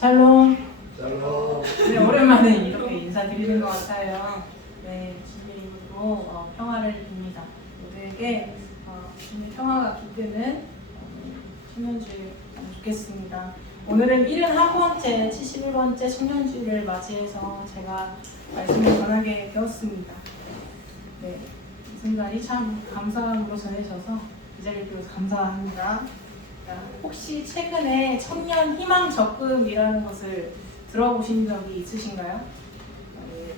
샬롬. 샬롬. 네, 오랜만에 이렇게 인사드리는 것 같아요. 네, 주님의 이름으로 평화를 빕니다. 모두에게 주님의 평화가 깃드는 청년주일 좋겠습니다. 오늘은 71번째, 71번째 청년주일을 맞이해서 제가 말씀을 전하게 되었습니다. 네, 이 순간이 참 감사함으로 전해져서 이 자리를 빌어서 감사합니다. 혹시 최근에 청년 희망 적금이라는 것을 들어보신 적이 있으신가요?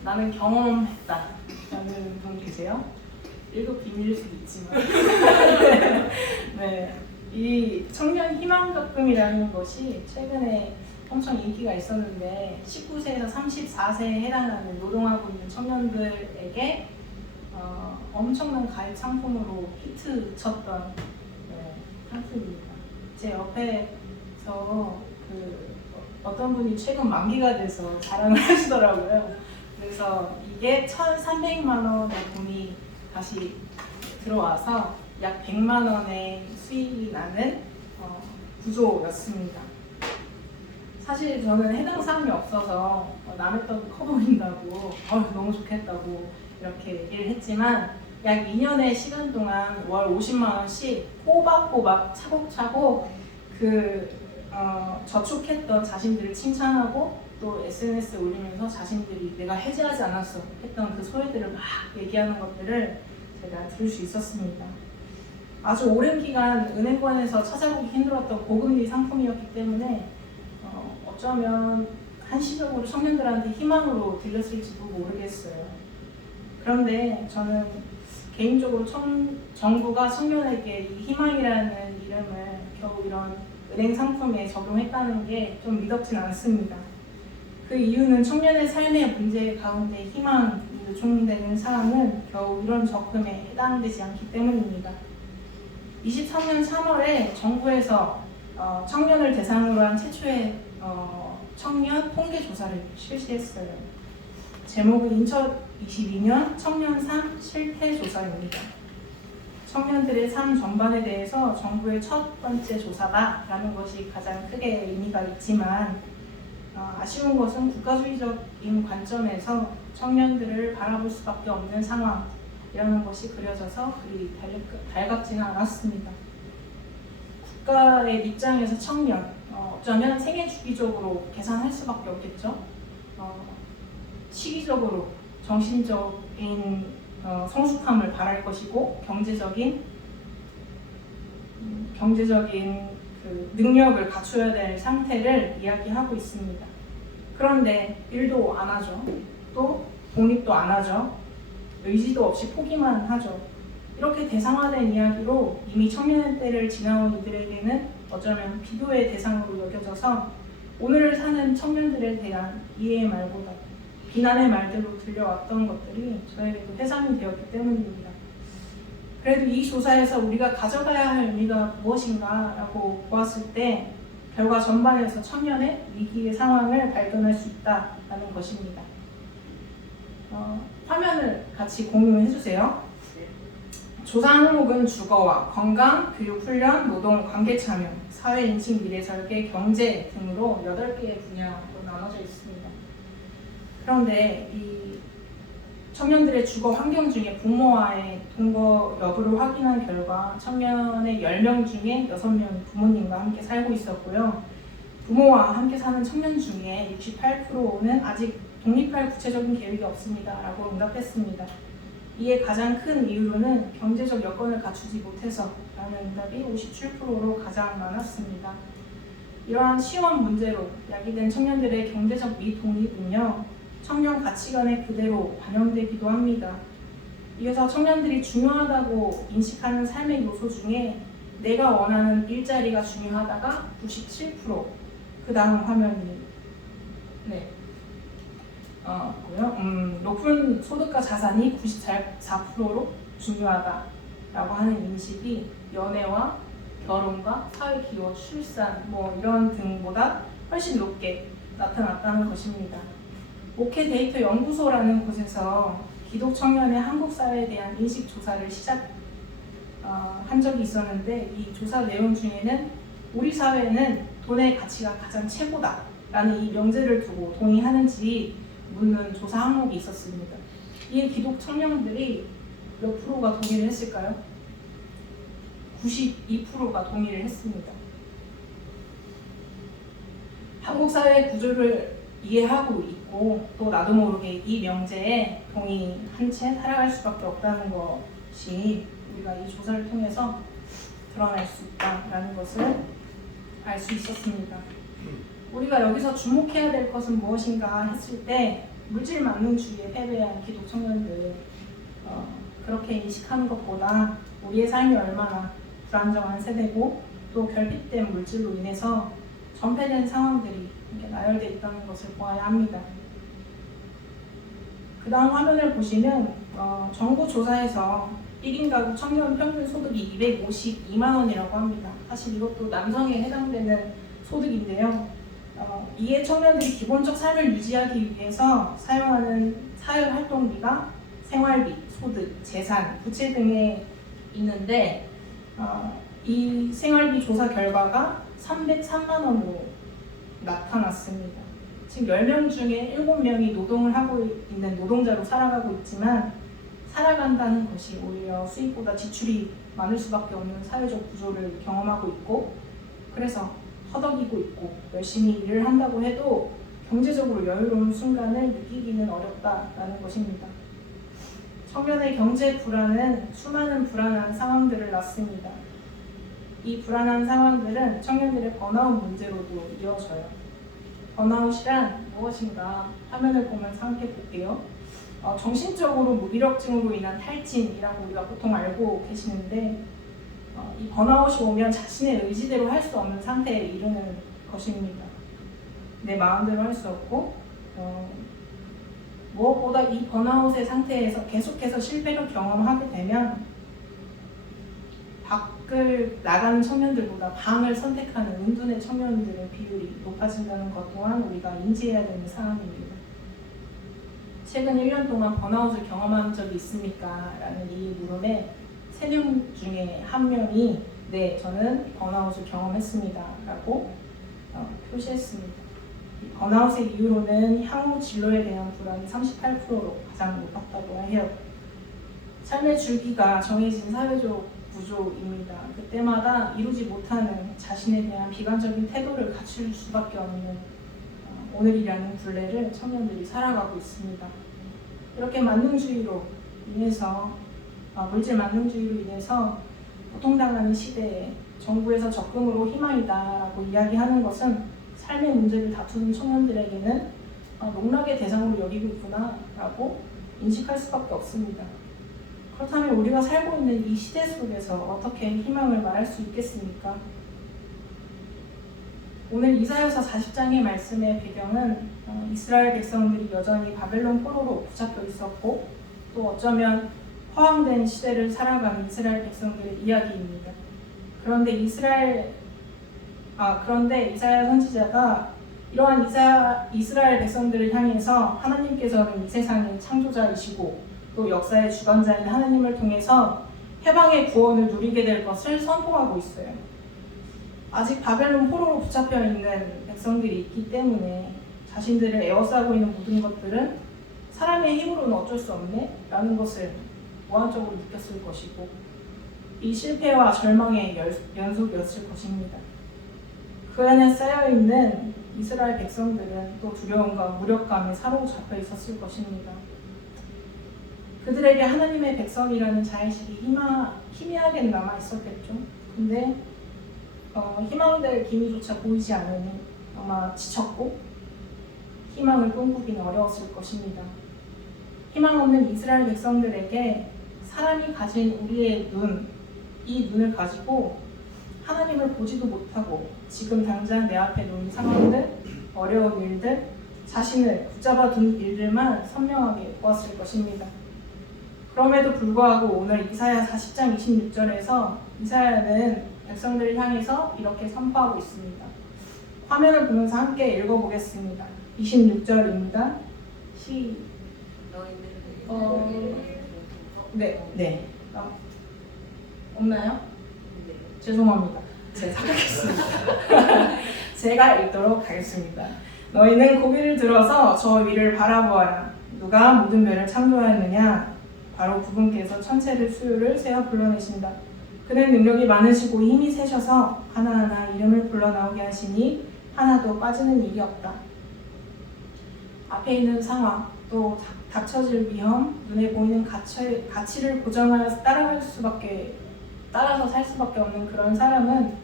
나는 경험했다 라는 분 계세요? 1급 비밀일 수도 있지만 네, 이 청년 희망 적금이라는 것이 최근에 엄청 인기가 있었는데 19세에서 34세에 해당하는 노동하고 있는 청년들에게 엄청난 가입 상품으로 히트 쳤던 상품입니다. 제 옆에서 어떤 분이 최근 만기가 돼서 자랑을 하시더라고요. 그래서 이게 1,300만 원의 돈이 다시 들어와서 약 100만 원의 수익이 나는 구조였습니다. 사실 저는 해당 사항이 없어서 남의 떡을 커버린다고 너무 좋겠다고 이렇게 얘기를 했지만 약 2년의 시간 동안 월 50만 원씩 꼬박꼬박 차곡차곡 저축했던 자신들을 칭찬하고 또 SNS에 올리면서 자신들이 내가 해지하지 않았어 했던 그 소회들을 막 얘기하는 것들을 제가 들을 수 있었습니다. 아주 오랜 기간 은행권에서 찾아보기 힘들었던 고금리 상품이었기 때문에 어쩌면 한시적으로 청년들한테 희망으로 들렸을지도 모르겠어요. 그런데 저는 개인적으로 정부가 청년에게 이 희망이라는 이름을 겨우 이런 은행 상품에 적용했다는 게 좀 믿었진 않습니다. 그 이유는 청년의 삶의 문제 가운데 희망이 요청되는 사항은 겨우 이런 적금에 해당되지 않기 때문입니다. 23년 3월에 정부에서 청년을 대상으로 한 최초의 청년 통계 조사를 실시했어요. 제목은 2022년 청년 삶 실태 조사입니다. 청년들의 삶 전반에 대해서 정부의 첫 번째 조사다라는 것이 가장 크게 의미가 있지만 아쉬운 것은 국가주의적인 관점에서 청년들을 바라볼 수밖에 없는 상황이라는 것이 그려져서 그리 달갑지는 않았습니다. 국가의 입장에서 청년, 어쩌면 생애 주기적으로 계산할 수밖에 없겠죠. 시기적으로 정신적인 성숙함을 바랄 것이고 경제적인 그 능력을 갖춰야 될 상태를 이야기하고 있습니다. 그런데 일도 안 하죠. 또 독립도 안 하죠. 의지도 없이 포기만 하죠. 이렇게 대상화된 이야기로 이미 청년의 때를 지나온 이들에게는 어쩌면 비교의 대상으로 여겨져서 오늘을 사는 청년들에 대한 이해의 말보다 비난의 말들로 들려왔던 것들이 저에게도 회상이 되었기 때문입니다. 그래도 이 조사에서 우리가 가져가야 할 의미가 무엇인가 라고 보았을 때 결과 전반에서 청년의 위기의 상황을 발견할 수 있다는 것입니다. 화면을 같이 공유해 주세요. 조사 항목은 주거와 건강, 교육 훈련, 노동, 관계 참여, 사회 인식, 미래 설계, 경제 등으로 8개의 분야로 나눠져 있습니다. 그런데 이 청년들의 주거 환경 중에 부모와의 동거 여부를 확인한 결과 청년의 10명 중에 6명이 부모님과 함께 살고 있었고요. 부모와 함께 사는 청년 중에 68%는 아직 독립할 구체적인 계획이 없습니다 라고 응답했습니다. 이에 가장 큰 이유로는 경제적 여건을 갖추지 못해서 라는 응답이 57%로 가장 많았습니다. 이러한 시원 문제로 야기된 청년들의 경제적 미독립은요, 청년 가치관에 그대로 반영되기도 합니다. 이어서 청년들이 중요하다고 인식하는 삶의 요소 중에 내가 원하는 일자리가 중요하다가 97%, 그 다음 화면이 높은 소득과 자산이 94%로 중요하다라고 하는 인식이 연애와 결혼과 사회기여, 출산 이런 등보다 훨씬 높게 나타났다는 것입니다. 목회 데이터 연구소라는 곳에서 기독 청년의 한국 사회에 대한 인식 조사를 한 적이 있었는데 이 조사 내용 중에는 우리 사회는 돈의 가치가 가장 최고다 라는 이 명제를 두고 동의하는지 묻는 조사 항목이 있었습니다. 이 기독 청년들이 몇 프로가 동의를 했을까요? 92%가 동의를 했습니다. 한국 사회의 구조를 이해하고 있고 또 나도 모르게 이 명제에 동의한 채 살아갈 수밖에 없다는 것이 우리가 이 조사를 통해서 드러날 수 있다는 것을 알 수 있었습니다. 우리가 여기서 주목해야 될 것은 무엇인가 했을 때 물질 만능주의에 패배한 기독 청년들 그렇게 인식하는 것보다 우리의 삶이 얼마나 불안정한 세대고 또 결핍된 물질로 인해서 전폐된 상황들이 나열되어 있다는 것을 보아야 합니다. 그 다음 화면을 보시면 정부 조사에서 1인 가구 청년 평균 소득이 252만 원이라고 합니다. 사실 이것도 남성에 해당되는 소득인데요. 이에 청년들이 기본적 삶을 유지하기 위해서 사용하는 사회활동비가 생활비, 소득, 재산, 부채 등에 있는데 이 생활비 조사 결과가 303만 원으로 나타났습니다. 지금 10명 중에 7명이 노동을 하고 있는 노동자로 살아가고 있지만 살아간다는 것이 오히려 수입보다 지출이 많을 수밖에 없는 사회적 구조를 경험하고 있고 그래서 허덕이고 있고 열심히 일을 한다고 해도 경제적으로 여유로운 순간을 느끼기는 어렵다라는 것입니다. 청년의 경제 불안은 수많은 불안한 상황들을 낳습니다. 이 불안한 상황들은 청년들의 번아웃 문제로도 이어져요. 번아웃이란 무엇인가 화면을 보면서 함께 볼게요. 정신적으로 무기력증으로 인한 탈진이라고 우리가 보통 알고 계시는데 이 번아웃이 오면 자신의 의지대로 할 수 없는 상태에 이르는 것입니다. 내 마음대로 할 수 없고 무엇보다 이 번아웃의 상태에서 계속해서 실패를 경험하게 되면 밖을 나가는 청년들보다 방을 선택하는 은둔의 청년들의 비율이 높아진다는 것 또한 우리가 인지해야 되는 사항입니다. 최근 1년 동안 번아웃을 경험한 적이 있습니까? 라는 이 물음에 3명 중에 1명이 네, 저는 번아웃을 경험했습니다. 라고 표시했습니다. 이 번아웃의 이유로는 향후 진로에 대한 불안이 38%로 가장 높았다고 해요. 삶의 줄기가 정해진 사회적 구조입니다. 그때마다 이루지 못하는 자신에 대한 비관적인 태도를 갖출 수밖에 없는 오늘이라는 굴레를 청년들이 살아가고 있습니다. 이렇게 만능주의로 인해서 물질 만능주의로 인해서 고통당하는 시대에 정부에서 적금으로 희망이다라고 이야기하는 것은 삶의 문제를 다투는 청년들에게는 농락의 대상으로 여기고 있구나라고 인식할 수밖에 없습니다. 그렇다면 우리가 살고 있는 이 시대 속에서 어떻게 희망을 말할 수 있겠습니까? 오늘 이사야서 40장의 말씀의 배경은 이스라엘 백성들이 여전히 바벨론 포로로 붙잡혀 있었고 또 어쩌면 허황된 시대를 살아가는 이스라엘 백성들의 이야기입니다. 그런데 이사야 선지자가 이러한 이스라엘 백성들을 향해서 하나님께서는 이 세상의 창조자이시고 또 역사의 주관자인 하나님을 통해서 해방의 구원을 누리게 될 것을 선포하고 있어요. 아직 바벨론 포로로 붙잡혀 있는 백성들이 있기 때문에 자신들을 에워싸고 있는 모든 것들은 사람의 힘으로는 어쩔 수 없네 라는 것을 무한적으로 느꼈을 것이고 이 실패와 절망의 연속이었을 것입니다. 그 안에 쌓여있는 이스라엘 백성들은 또 두려움과 무력감에 사로잡혀 있었을 것입니다. 그들에게 하나님의 백성이라는 자의식이 희미하게 남아 있었겠죠. 근데 희망될 기미조차 보이지 않으니 아마 지쳤고 희망을 꿈꾸기는 어려웠을 것입니다. 희망 없는 이스라엘 백성들에게 사람이 가진 우리의 이 눈을 가지고 하나님을 보지도 못하고 지금 당장 내 앞에 놓인 상황들, 어려운 일들, 자신을 붙잡아 둔 일들만 선명하게 보았을 것입니다. 그럼에도 불구하고 오늘 이사야 40장 26절에서 이사야는 백성들을 향해서 이렇게 선포하고 있습니다. 화면을 보면서 함께 읽어보겠습니다. 26절입니다. 네. 없나요? 네. 죄송합니다. 제가 생각했습니다. 제가 읽도록 하겠습니다. 너희는 고개를 들어서 저 위를 바라보아라. 누가 모든 별을 창조하였느냐? 바로 그분께서 천체를 수요를 세어 불러내신다. 그는 능력이 많으시고 힘이 세셔서 하나하나 이름을 불러나오게 하시니 하나도 빠지는 일이 없다. 앞에 있는 상황, 또 닥쳐질 위험, 눈에 보이는 가치를 고정하여서 따라서 살 수밖에 없는 그런 사람은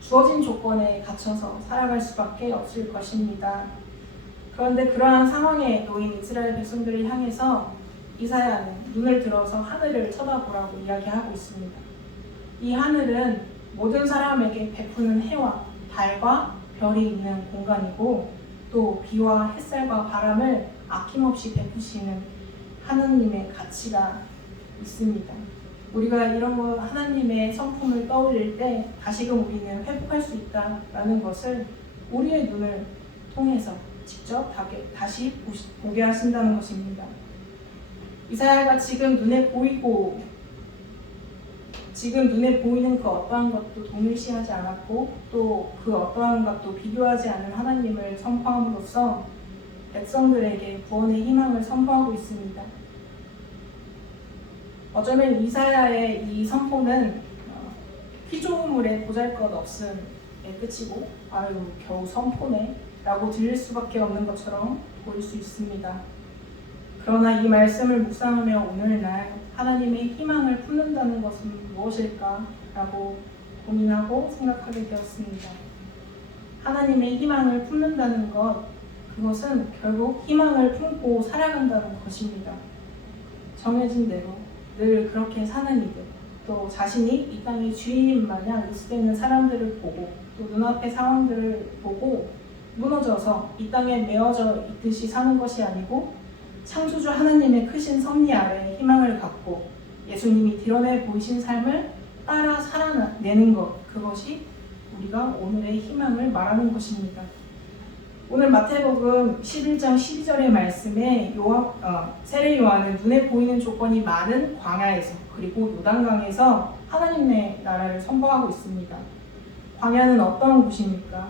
주어진 조건에 갇혀서 살아갈 수밖에 없을 것입니다. 그런데 그러한 상황에 놓인 이스라엘 백성들을 향해서 이사야는 눈을 들어서 하늘을 쳐다보라고 이야기하고 있습니다. 이 하늘은 모든 사람에게 베푸는 해와 달과 별이 있는 공간이고 또 비와 햇살과 바람을 아낌없이 베푸시는 하나님의 가치가 있습니다. 우리가 이런 거 하나님의 성품을 떠올릴 때 다시금 우리는 회복할 수 있다라는 것을 우리의 눈을 통해서 직접 다시 보게 하신다는 것입니다. 이사야가 지금 눈에 보이는 그 어떠한 것도 동일시하지 않았고 또 그 어떠한 것도 비교하지 않은 하나님을 선포함으로써 백성들에게 구원의 희망을 선포하고 있습니다. 어쩌면 이사야의 이 선포는 피조물의 보잘것없음의 끝이고 아유 겨우 선포네 라고 들릴 수밖에 없는 것처럼 보일 수 있습니다. 그러나 이 말씀을 묵상하며 오늘날 하나님의 희망을 품는다는 것은 무엇일까? 라고 고민하고 생각하게 되었습니다. 하나님의 희망을 품는다는 것, 그것은 결국 희망을 품고 살아간다는 것입니다. 정해진 대로 늘 그렇게 사는 이들, 또 자신이 이 땅의 주인인 마냥 리스트되는 사람들을 보고 또 눈앞의 상황들을 보고 무너져서 이 땅에 메어져 있듯이 사는 것이 아니고 창조주 하나님의 크신 섭리 아래 희망을 갖고 예수님이 드러내 보이신 삶을 따라 살아내는 것, 그것이 우리가 오늘의 희망을 말하는 것입니다. 오늘 마태복음 11장 12절의 말씀에 세례 요한은 눈에 보이는 조건이 많은 광야에서 그리고 요단강에서 하나님의 나라를 선포하고 있습니다. 광야는 어떤 곳입니까?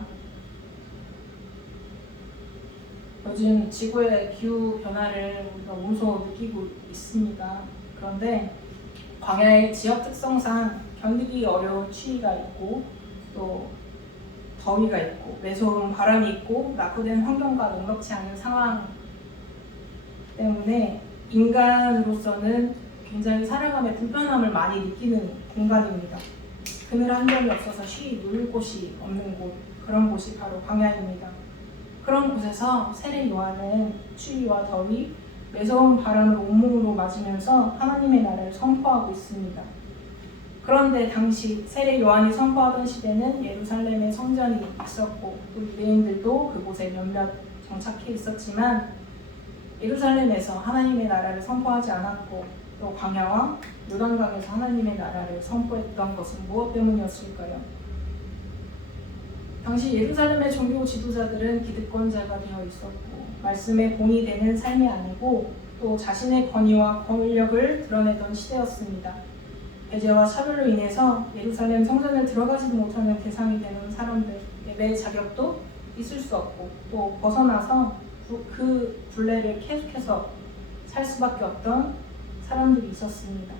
요즘 지구의 기후 변화를 우리가 몸소 느끼고 있습니다. 그런데 광야의 지역 특성상 견디기 어려운 추위가 있고 또 더위가 있고 매서운 바람이 있고 낙후된 환경과 녹록지 않은 상황 때문에 인간으로서는 굉장히 살아감에 불편함을 많이 느끼는 공간입니다. 그늘 한 점이 없어서 쉬이 누울 곳이 없는 곳, 그런 곳이 바로 광야입니다. 그런 곳에서 세례 요한은 추위와 더위, 매서운 바람을 온몸으로 맞으면서 하나님의 나라를 선포하고 있습니다. 그런데 당시 세례 요한이 선포하던 시대는 예루살렘에 성전이 있었고 또 유대인들도 그곳에 몇몇 정착해 있었지만 예루살렘에서 하나님의 나라를 선포하지 않았고 또 광야와 요단강에서 하나님의 나라를 선포했던 것은 무엇 때문이었을까요? 당시 예루살렘의 종교 지도자들은 기득권자가 되어 있었고 말씀의 본이 되는 삶이 아니고 또 자신의 권위와 권력을 드러내던 시대였습니다. 배제와 차별로 인해서 예루살렘 성전을 들어가지도 못하는 대상이 되는 사람들, 예배의 자격도 있을 수 없고 또 벗어나서 그 굴레를 계속해서 살 수밖에 없던 사람들이 있었습니다.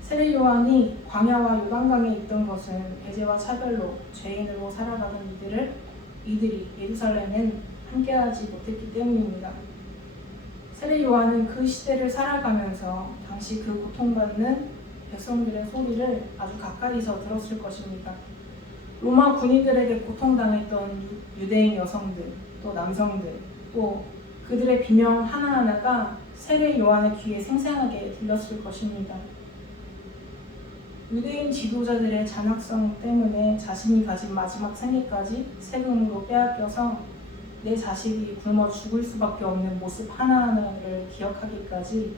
세례 요한이 광야와 요단강에 있던 것은 배제와 차별로 죄인으로 살아가는 이들이 예루살렘엔 함께하지 못했기 때문입니다. 세례 요한은 그 시대를 살아가면서 당시 그 고통받는 백성들의 소리를 아주 가까이서 들었을 것입니다. 로마 군인들에게 고통당했던 유대인 여성들, 또 남성들, 또 그들의 비명 하나하나가 세례 요한의 귀에 생생하게 들렸을 것입니다. 유대인 지도자들의 잔악성 때문에 자신이 가진 마지막 생애까지 세금으로 빼앗겨서 내 자식이 굶어 죽을 수밖에 없는 모습 하나하나를 기억하기까지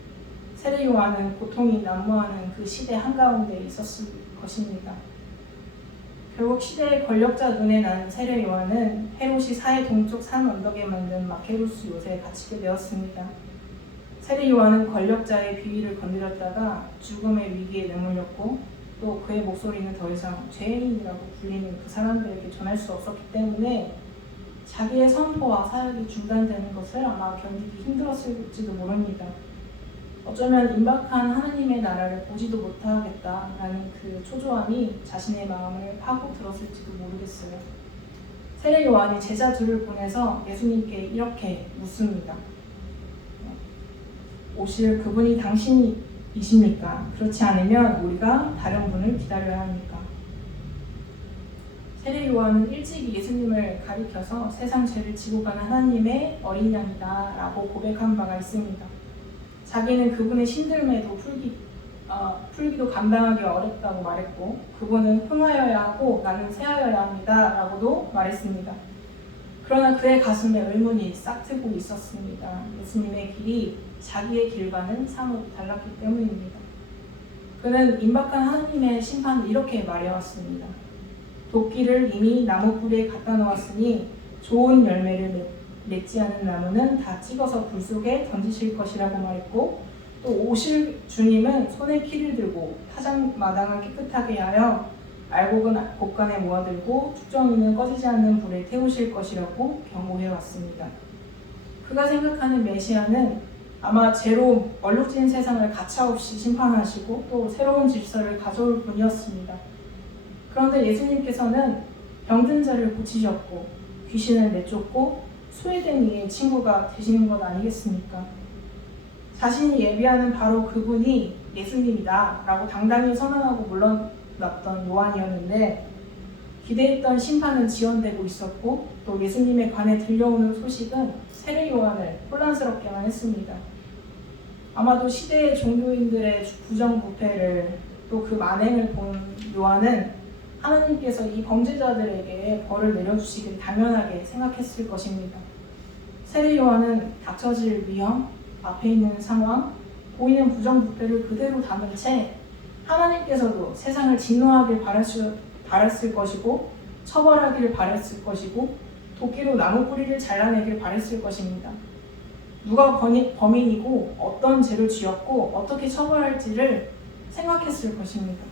세례 요한은 고통이 난무하는 그 시대 한가운데 있었을 것입니다. 결국 시대의 권력자 눈에 난 세례 요한은 헤롯이 사해 동쪽 산 언덕에 만든 마케루스 요새에 갇히게 되었습니다. 세례 요한은 권력자의 비위를 건드렸다가 죽음의 위기에 내몰렸고 또 그의 목소리는 더 이상 죄인이라고 불리는 그 사람들에게 전할 수 없었기 때문에 자기의 선포와 사역이 중단되는 것을 아마 견디기 힘들었을지도 모릅니다. 어쩌면 임박한 하나님의 나라를 보지도 못하겠다라는 그 초조함이 자신의 마음을 파고 들었을지도 모르겠어요. 세례 요한이 제자 둘을 보내서 예수님께 이렇게 묻습니다. 오실 그분이 당신이십니까? 그렇지 않으면 우리가 다른 분을 기다려야 합니까? 세례 요한은 일찍이 예수님을 가리켜서 세상 죄를 지고 가는 하나님의 어린 양이다 라고 고백한 바가 있습니다. 자기는 그분의 신들매도 풀기도 감당하기 어렵다고 말했고, 그분은 흥하여야 하고 나는 쇠하여야 합니다 라고도 말했습니다. 그러나 그의 가슴에 의문이 싹트고 있었습니다. 예수님의 길이 자기의 길과는 사뭇 달랐기 때문입니다. 그는 임박한 하나님의 심판을 이렇게 말해왔습니다. 도끼를 이미 나무 뿌리에 갖다 놓았으니 좋은 열매를 맺지 않은 나무는 다 찍어서 불 속에 던지실 것이라고 말했고, 또 오실 주님은 손에 키를 들고 타작마당을 깨끗하게 하여 알곡은 곳간에 모아들고 축정이는 꺼지지 않는 불에 태우실 것이라고 경고해왔습니다. 그가 생각하는 메시아는 아마 죄로 얼룩진 세상을 가차없이 심판하시고 또 새로운 질서를 가져올 분이었습니다. 그런데 예수님께서는 병든 자를 고치셨고 귀신을 내쫓고 소외된 이의 친구가 되시는 것 아니겠습니까? 자신이 예비하는 바로 그분이 예수님이다 라고 당당히 선언하고 물러났던 요한이었는데, 기대했던 심판은 지연되고 있었고 또 예수님에 관해 들려오는 소식은 세례 요한을 혼란스럽게만 했습니다. 아마도 시대의 종교인들의 부정부패를 또 그 만행을 본 요한은 하나님께서 이 범죄자들에게 벌을 내려주시길 당연하게 생각했을 것입니다. 세례 요한은 닥쳐질 위험, 앞에 있는 상황, 보이는 부정부패를 그대로 담은 채 하나님께서도 세상을 진노하길 바랐을 것이고 처벌하기를 바랐을 것이고 도끼로 나무 뿌리를 잘라내길 바랐을 것입니다. 누가 범인이고 어떤 죄를 지었고 어떻게 처벌할지를 생각했을 것입니다.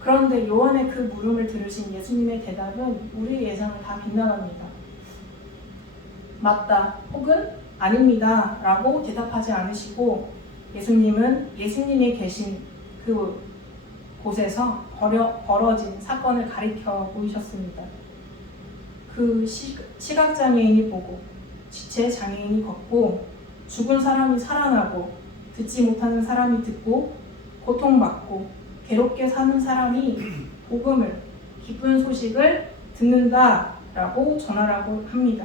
그런데 요한의 그 물음을 들으신 예수님의 대답은 우리의 예상을 다 빗나갑니다. 맞다 혹은 아닙니다 라고 대답하지 않으시고, 예수님은 예수님이 계신 그 곳에서 벌어진 사건을 가리켜 보이셨습니다. 그 시각장애인이 보고 지체장애인이 걷고 죽은 사람이 살아나고 듣지 못하는 사람이 듣고 고통받고 괴롭게 사는 사람이 복음을, 기쁜 소식을 듣는다라고 전하라고 합니다.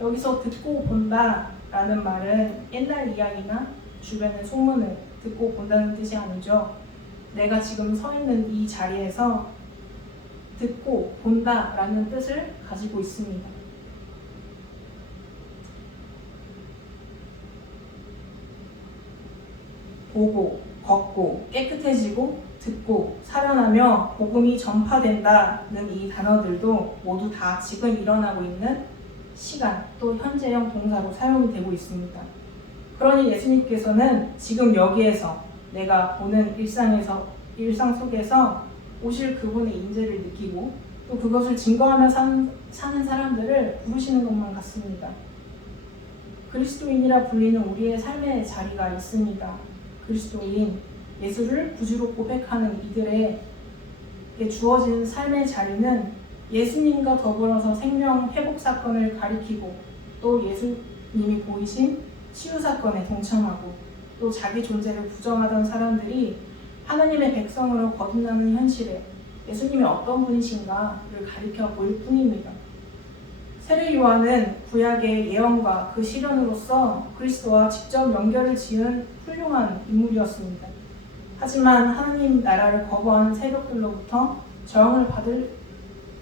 여기서 듣고 본다라는 말은 옛날 이야기나 주변의 소문을 듣고 본다는 뜻이 아니죠. 내가 지금 서 있는 이 자리에서 듣고 본다라는 뜻을 가지고 있습니다. 보고, 걷고, 깨끗해지고, 듣고, 살아나며 복음이 전파된다는 이 단어들도 모두 다 지금 일어나고 있는 시간 또 현재형 동사로 사용이 되고 있습니다. 그러니 예수님께서는 지금 여기에서 내가 보는 일상 속에서 오실 그분의 인재를 느끼고 또 그것을 증거하며 사는 사람들을 부르시는 것만 같습니다. 그리스도인이라 불리는 우리의 삶의 자리가 있습니다. 그리스도인, 예수를 구주로 고백하는 이들에게 주어진 삶의 자리는 예수님과 더불어서 생명 회복 사건을 가리키고 또 예수님이 보이신 치유 사건에 동참하고 또 자기 존재를 부정하던 사람들이 하나님의 백성으로 거듭나는 현실에 예수님이 어떤 분이신가를 가리켜 보일 뿐입니다. 세례 요한은 구약의 예언과 그 실현으로서 그리스도와 직접 연결을 지은 훌륭한 인물이었습니다. 하지만 하나님 나라를 거부하는 세력들로부터 저항을 받을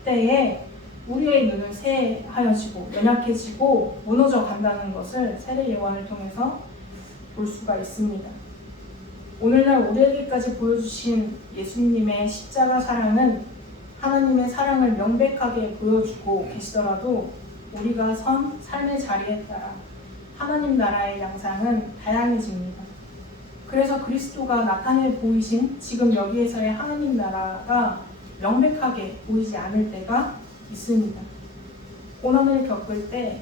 때에 우리의 눈은 새하여지고 연약해지고 무너져 간다는 것을 세례 요한을 통해서 볼 수가 있습니다. 오늘날 우리에게까지 보여주신 예수님의 십자가 사랑은 하나님의 사랑을 명백하게 보여주고 계시더라도 우리가 선 삶의 자리에 따라 하나님 나라의 양상은 다양해집니다. 그래서 그리스도가 나타내 보이신 지금 여기에서의 하나님 나라가 명백하게 보이지 않을 때가 있습니다. 고난을 겪을 때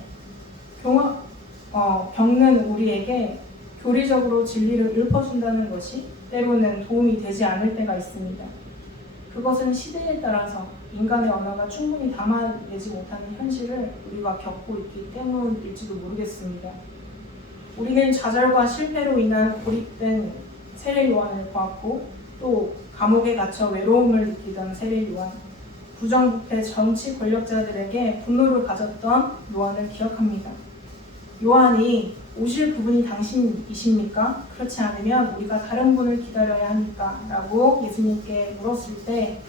겪는 우리에게 교리적으로 진리를 읊어준다는 것이 때로는 도움이 되지 않을 때가 있습니다. 그것은 시대에 따라서 인간의 언어가 충분히 담아내지 못하는 현실을 우리가 겪고 있기 때문일지도 모르겠습니다. 우리는 좌절과 실패로 인한 고립된 세례 요한을 보았고, 또 감옥에 갇혀 외로움을 느끼던 세례 요한, 부정부패 정치 권력자들에게 분노를 가졌던 요한을 기억합니다. 요한이 오실 그분이 당신이십니까? 그렇지 않으면 우리가 다른 분을 기다려야 합니까? 라고 예수님께 물었을 때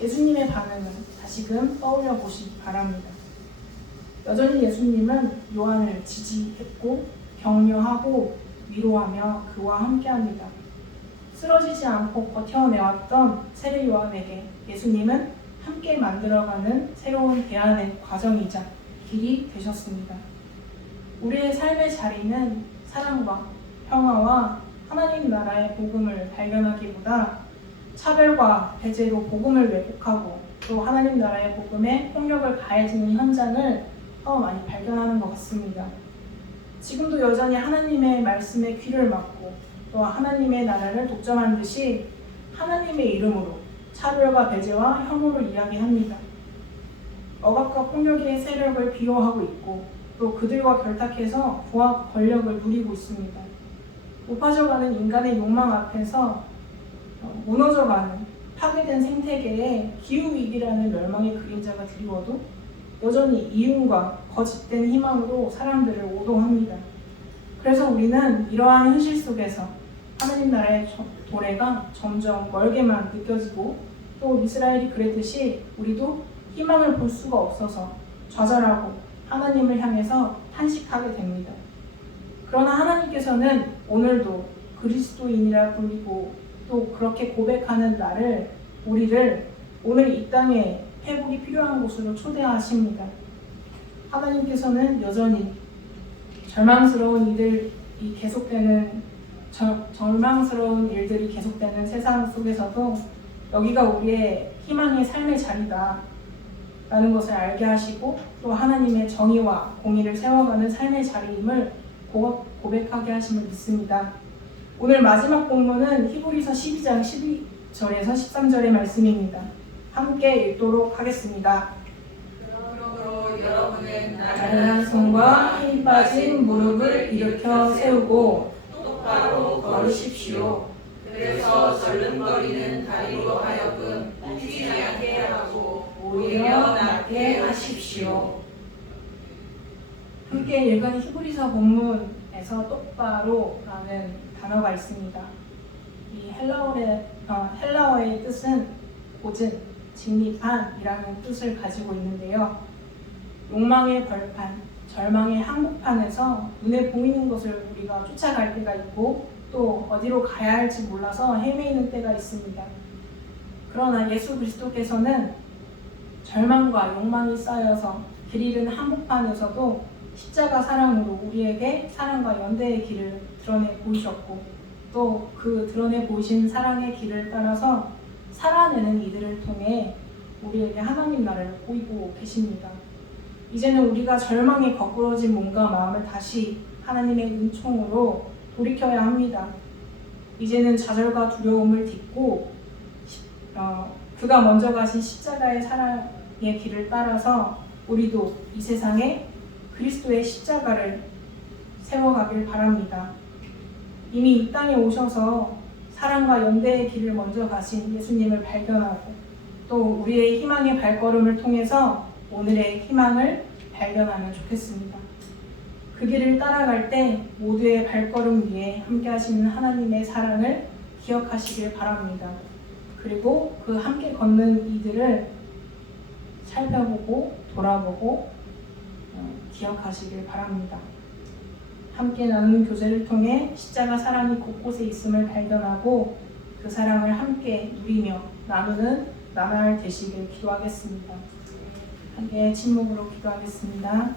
예수님의 반응은 다시금 떠올려 보시기 바랍니다. 여전히 예수님은 요한을 지지했고 격려하고 위로하며 그와 함께합니다. 쓰러지지 않고 버텨내왔던 세례 요한에게 예수님은 함께 만들어가는 새로운 대안의 과정이자 길이 되셨습니다. 우리의 삶의 자리는 사랑과 평화와 하나님 나라의 복음을 발견하기보다 차별과 배제로 복음을 왜곡하고 또 하나님 나라의 복음에 폭력을 가해지는 현장을 더 많이 발견하는 것 같습니다. 지금도 여전히 하나님의 말씀에 귀를 막고 또 하나님의 나라를 독점한 듯이 하나님의 이름으로 차별과 배제와 혐오를 이야기합니다. 억압과 폭력의 세력을 비호하고 있고 또 그들과 결탁해서 부와 권력을 누리고 있습니다. 높아져가는 인간의 욕망 앞에서 무너져가는 파괴된 생태계에 기후위기라는 멸망의 그림자가 드리워도 여전히 이윤과 거짓된 희망으로 사람들을 오도합니다. 그래서 우리는 이러한 현실 속에서 하나님 나라의 도래가 점점 멀게만 느껴지고 또 이스라엘이 그랬듯이 우리도 희망을 볼 수가 없어서 좌절하고 하나님을 향해서 탄식하게 됩니다. 그러나 하나님께서는 오늘도 그리스도인이라 불리고 또 그렇게 고백하는 우리를 오늘 이 땅에 회복이 필요한 곳으로 초대하십니다. 하나님께서는 여전히 절망스러운 일들이 계속되는 세상 속에서도 여기가 우리의 희망의 삶의 자리다 라는 것을 알게 하시고 또 하나님의 정의와 공의를 세워가는 삶의 자리임을 고백하게 하심을 믿습니다. 오늘 마지막 본문은 히브리서 12장 12절에서 13절의 말씀입니다. 함께 읽도록 하겠습니다. 그러므로 여러분은 나른한 손과 힘 빠진 무릎을 일으켜 세우고 똑바로 걸으십시오. 그래서 절름거리는 다리로 하여금 뛰지 않게 하고 오히려 낫게 하십시오. 함께 읽은 히브리서 본문에서 똑바로라는 단어가 있습니다. 이 헬라어의 뜻은 고증, 진리판이라는 뜻을 가지고 있는데요. 욕망의 벌판, 절망의 한복판에서 눈에 보이는 것을 우리가 쫓아갈 때가 있고 또 어디로 가야 할지 몰라서 헤매이는 때가 있습니다. 그러나 예수 그리스도께서는 절망과 욕망이 쌓여서 길 잃은 한복판에서도 십자가 사랑으로 우리에게 사랑과 연대의 길을 드러내 보이셨고 또 그 드러내 보이신 사랑의 길을 따라서 살아내는 이들을 통해 우리에게 하나님 나라를 보이고 계십니다. 이제는 우리가 절망에 거꾸러진 몸과 마음을 다시 하나님의 은총으로 돌이켜야 합니다. 이제는 좌절과 두려움을 딛고 그가 먼저 가신 십자가의 사랑의 길을 따라서 우리도 이 세상에 그리스도의 십자가를 세워가길 바랍니다. 이미 이 땅에 오셔서 사랑과 연대의 길을 먼저 가신 예수님을 발견하고 또 우리의 희망의 발걸음을 통해서 오늘의 희망을 발견하면 좋겠습니다. 그 길을 따라갈 때 모두의 발걸음 위에 함께 하시는 하나님의 사랑을 기억하시길 바랍니다. 그리고 그 함께 걷는 이들을 살펴보고 돌아보고 기억하시길 바랍니다. 함께 나누는 교제를 통해 십자가 사랑이 곳곳에 있음을 발견하고 그 사랑을 함께 누리며 나누는 나날 되시길 기도하겠습니다. 함께 침묵으로 기도하겠습니다.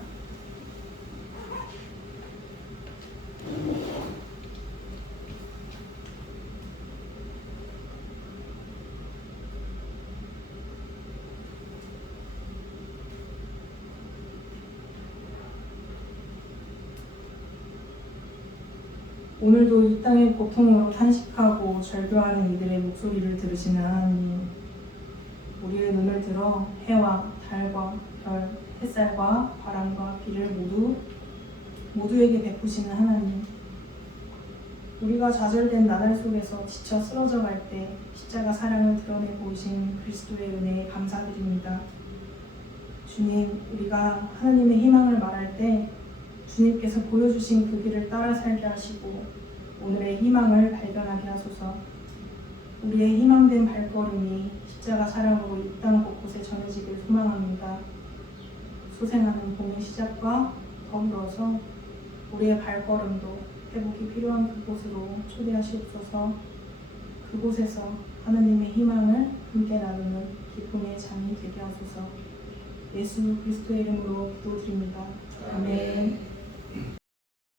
오늘도 이 땅의 고통으로 탄식하고 절규하는 이들의 목소리를 들으시는 하나님, 우리의 눈을 들어 해와 달과 별, 햇살과 바람과 비를 모두에게 베푸시는 하나님, 우리가 좌절된 나날 속에서 지쳐 쓰러져 갈 때 십자가 사랑을 드러내 보이신 그리스도의 은혜에 감사드립니다. 주님, 우리가 하나님의 희망을 말할 때 주님께서 보여주신 그 길을 따라 살게 하시고 오늘의 희망을 발견하게 하소서. 우리의 희망된 발걸음이 십자가 사랑으로 이 땅 곳곳에 전해지길 소망합니다. 소생하는 봄의 시작과 더불어서 우리의 발걸음도 회복이 필요한 그곳으로 초대하시옵소서. 그곳에서 하나님의 희망을 함께 나누는 기쁨의 장이 되게 하소서. 예수 그리스도의 이름으로 기도드립니다. 아멘.